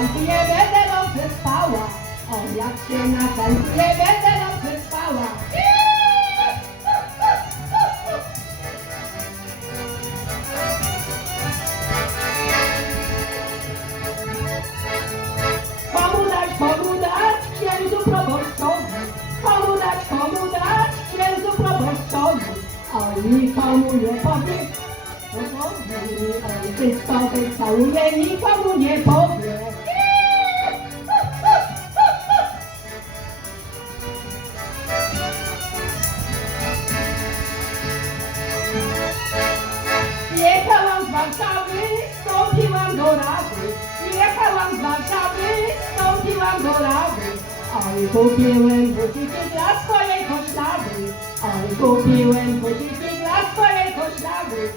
natańcuję, będę dobrze spała. O, jak się natańcuję, będę dobrze spała. Komu dać, komu dać, księdzu proboszczowi. Komu dać, komu dać, księdzu proboszczowi. Oj, nikomu nie powie, bo powie mi ojciec, kto wycałuje, nikomu nie powie. Oj, kupiłem buciki dla swojej koślady. Oj, kupiłem buciki dla swojej koślady.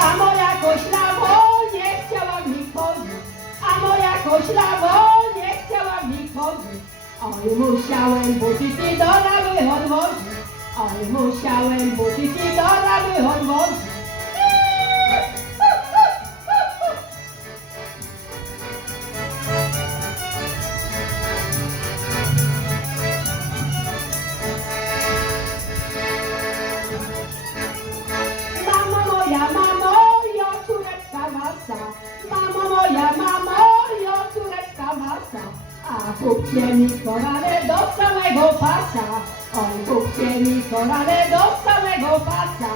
A moja koślawo nie chciała mi chodzić. A moja koślawo nie chciała mi chodzić. Oj, musiałem buciki do lawy odwozić. Oj, musiałem buciki do lawy odwozić. Mamo moja, mamo, jo córeczka wasza. Mamo moja, mamo, jo córeczka wasza. A kupcie mi korale do samego pasa. Kupcie mi korale do samego pasa.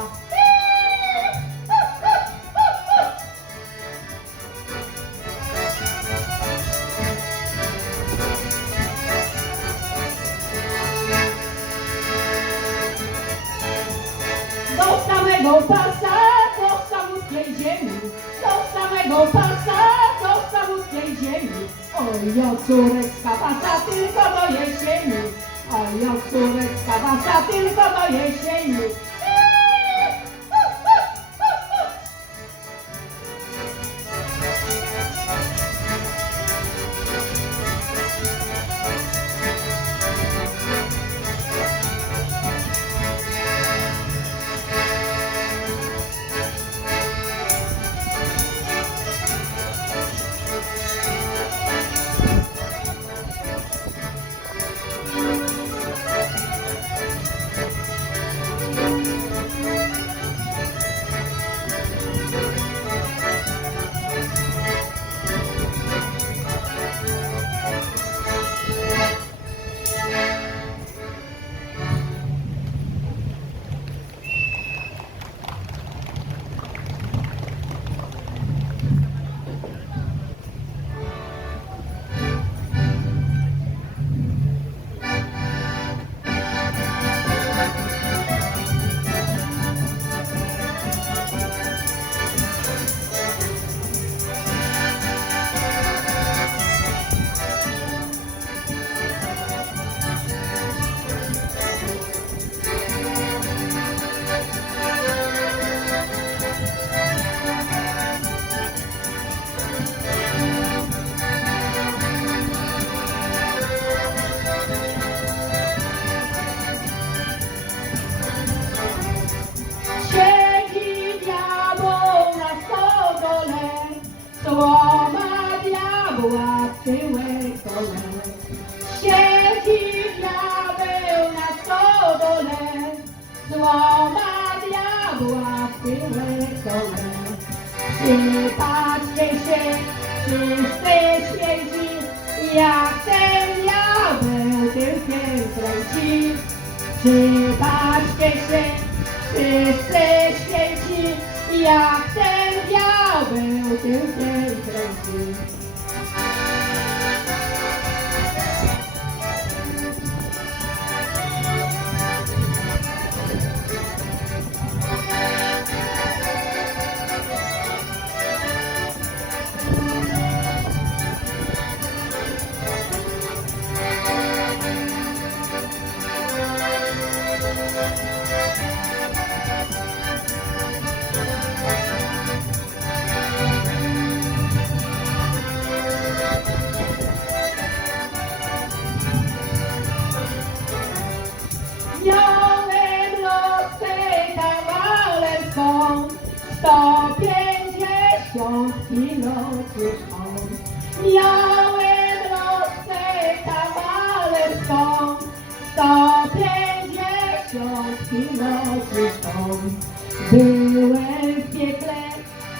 Do samego pasa, do samotnej ziemi. Do samego pasa, do samotnej ziemi. Oj, o córeczka pasa tylko do jesieni. Oj, o córeczka pasa tylko do jesieni. Siedzi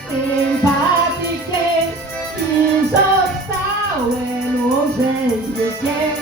sympatykiem i zostałem urzędnikiem.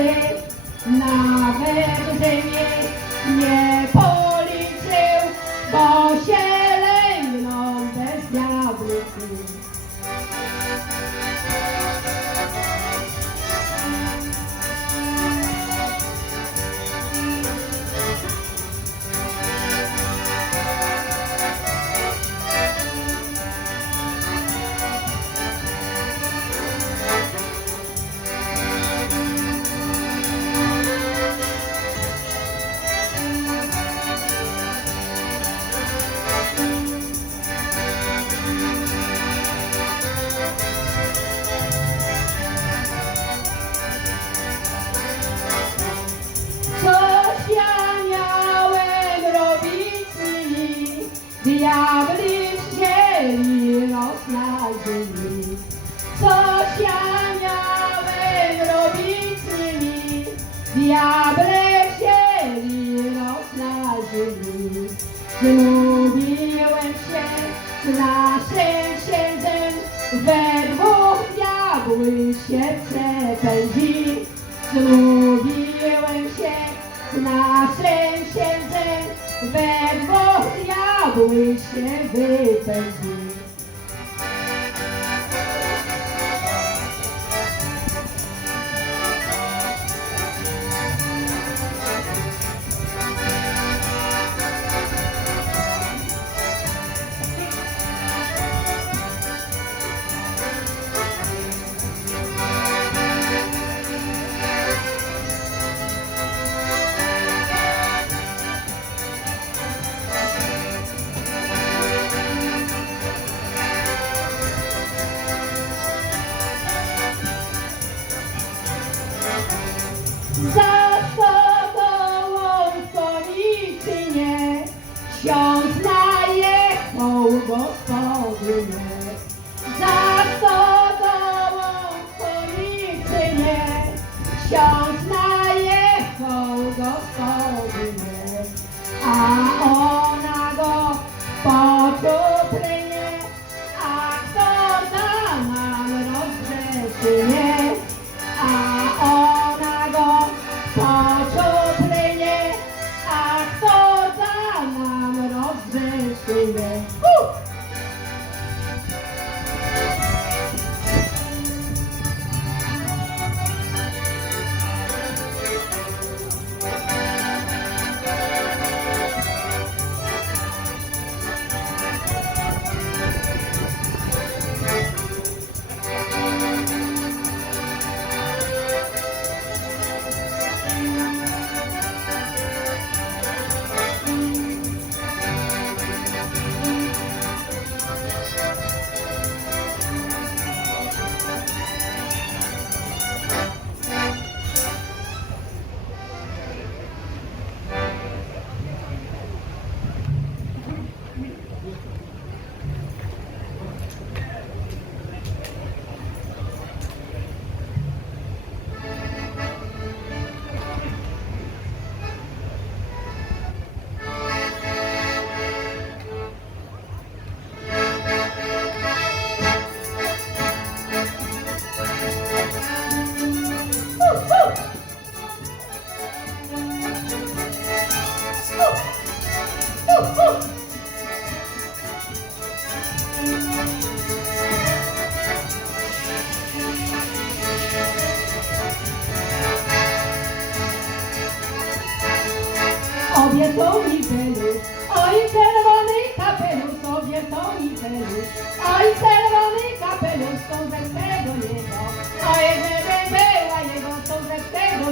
Namaste.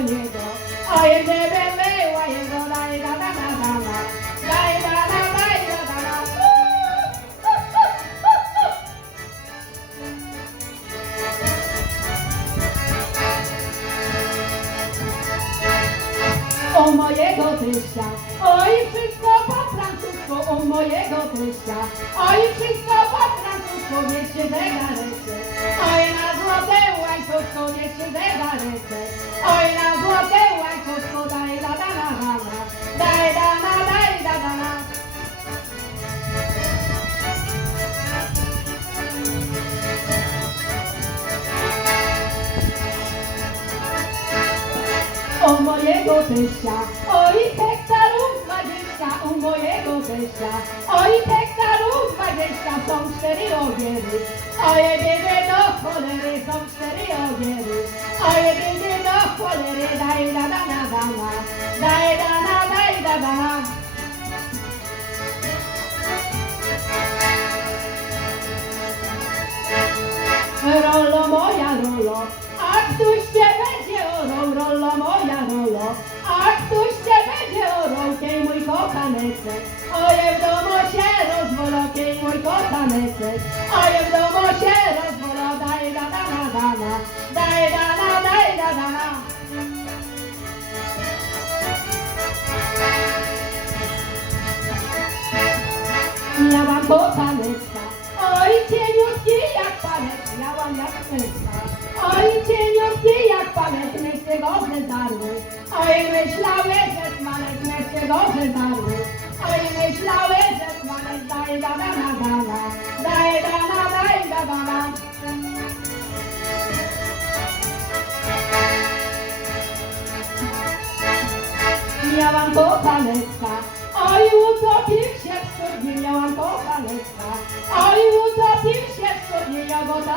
Jego. O mojego teścia, oj wszystko po francusku, o mojego teścia, oj wszystko po francusku, niech się zegarecie, oj na złote łańcuszku, niech oj na złote łańcuszku, daj da da da, daj da da daj da da da. O mojego teścia, oj hektarów dwadzieścia, u mojego teścia, oj hektarów dwadzieścia, są cztery ogiery, oje biedy do cholery, są cztery ogiery, oje biedy do cholery, daj da da da da da, daj da da daj da da. Rolo moja rolo, a któż cię będzie orą, rolo moja rolo, a któż cię będzie orą, kiej mój kochaneczek, oje w domu się rozwolo, kiej mój kochaneczek, oje w domu się rozwolo, daj da da da da da, daj da da daj da da da. Miałam kochaneczka, oj cieniutki jak palec, miałam jak męska. Oj cieniutki jak palec, myślę go, że darły. Oj myślały, że smalec, myślę go, że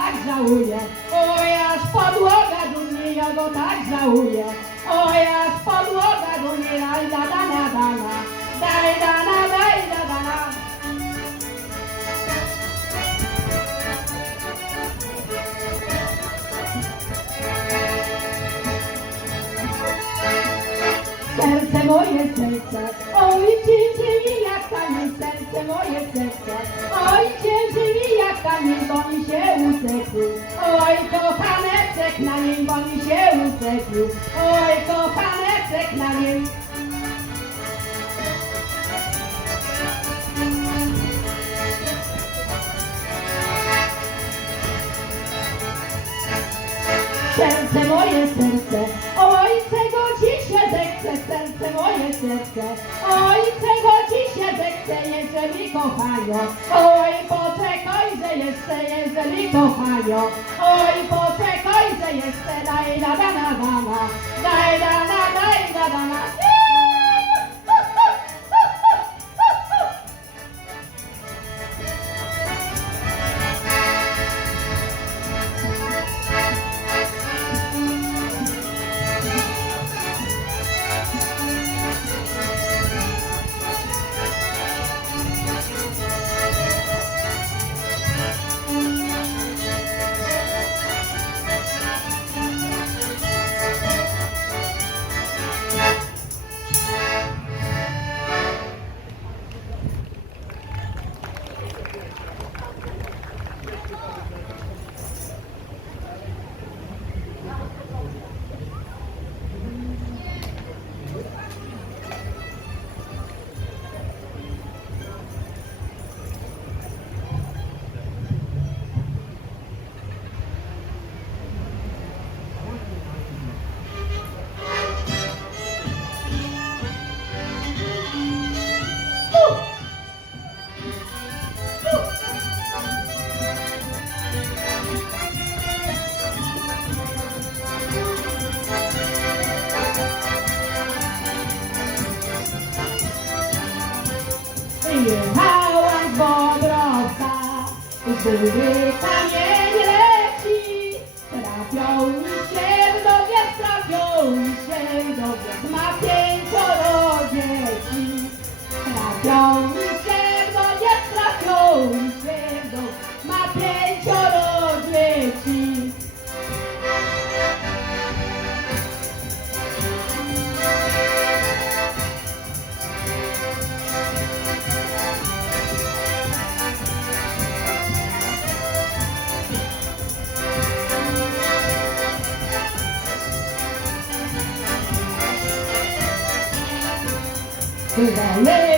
tak żałuję, oj aż podłoga dumnie, ja go tak żałuję, oj aż podłoga dumnie, daj da da da da da, daj da da daj da da da. Serce moje serce, oj cięcie mi jak tanie serce moje serce, oj mi jak tanie, bo mi się uciekł, oj kochaneczek na nim, bo mi się uciekł, oj kochaneczek na nim. Serce moje serce, oj czego ci się zechce, serce moje serce, oj czego się zechce, jeżeli kochają, oj poczekaj, że jeszcze, jeżeli kochają, oj poczekaj, że jeszcze, daj da da da da da, daj da da daj da da da. Były panie 그 다음에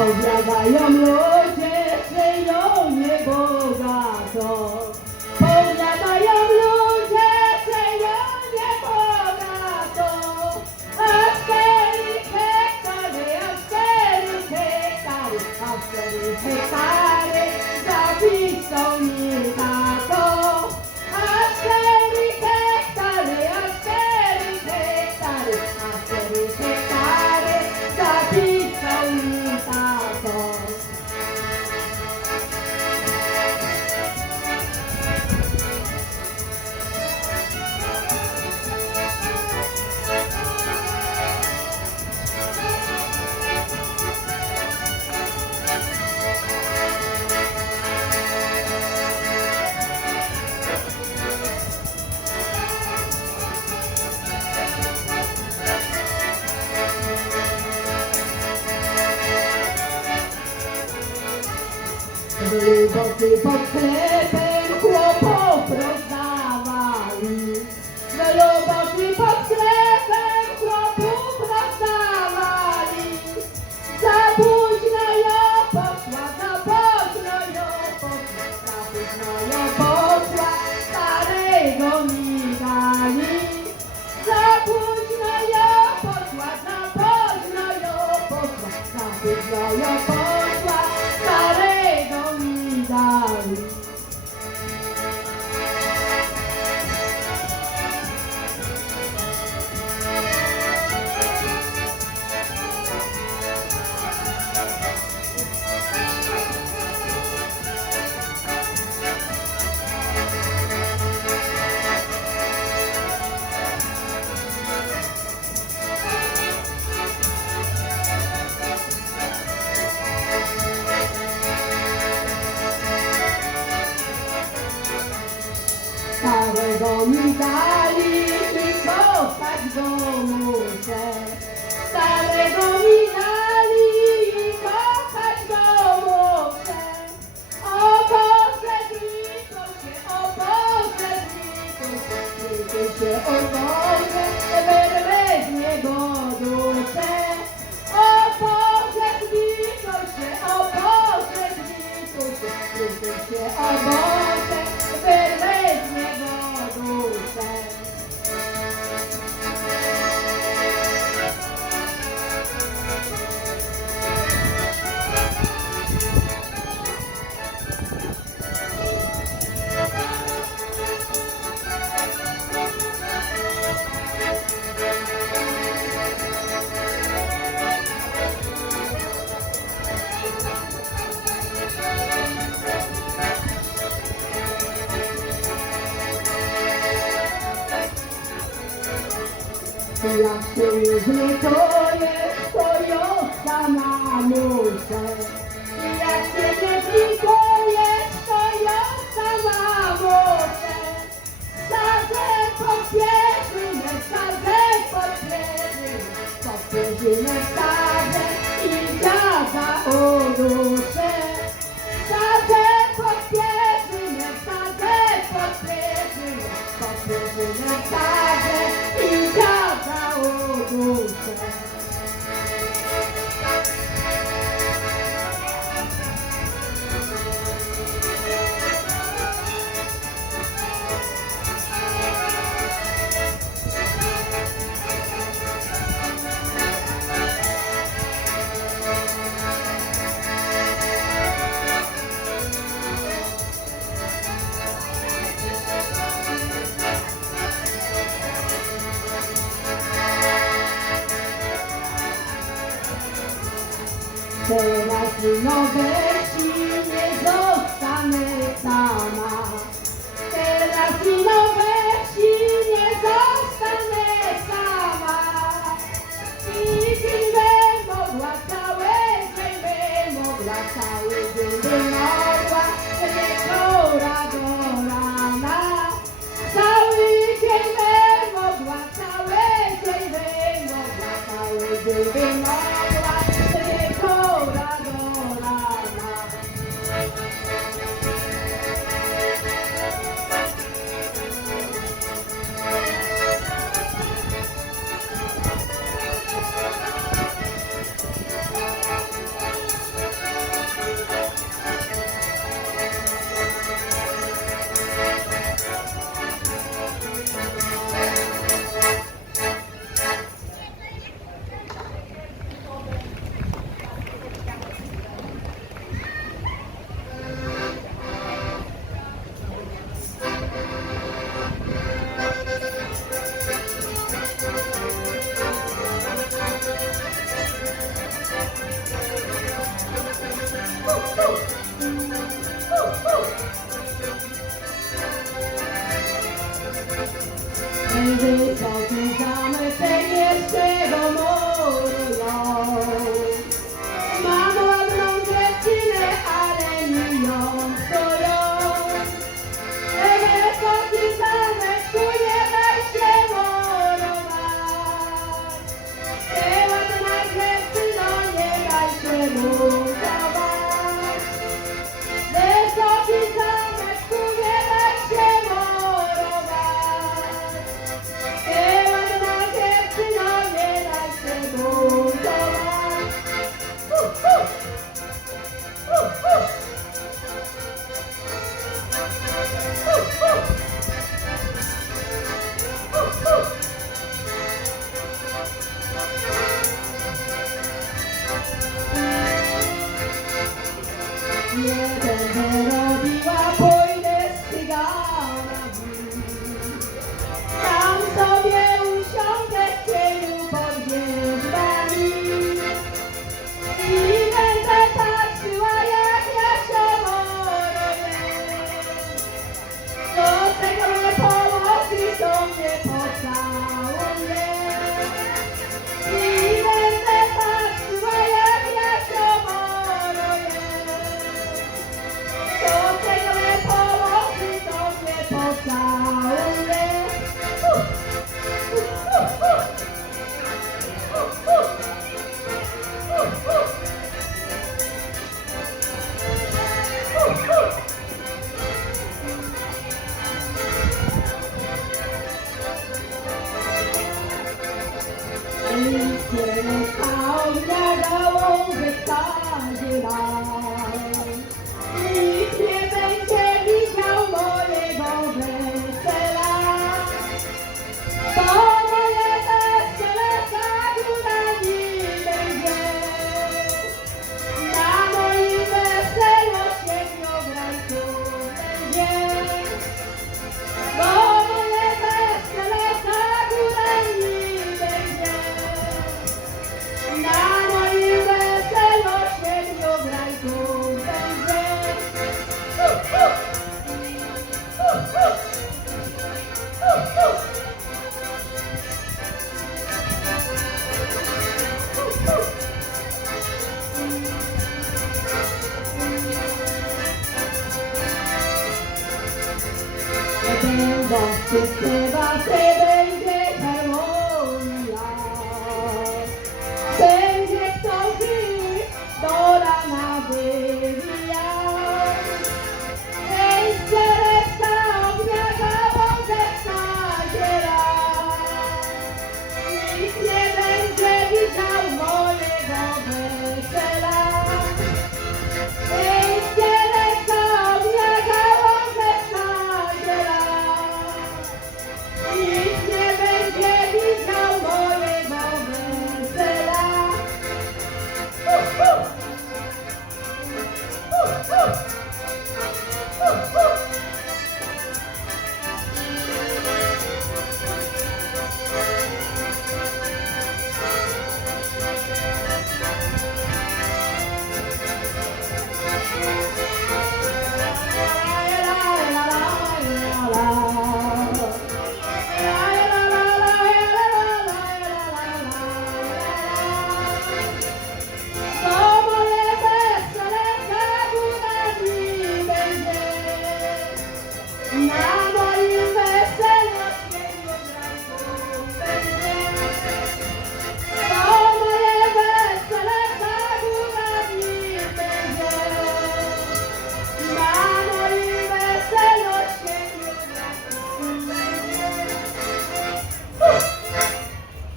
Pozdrawiam los. Agora Teraz się zlituje Toyota na muszę Jak się nie zlituje Toyota na muszę Szarze popierzynę, szarze popierzynę Popierzynę szarze i dziada uruje like you know that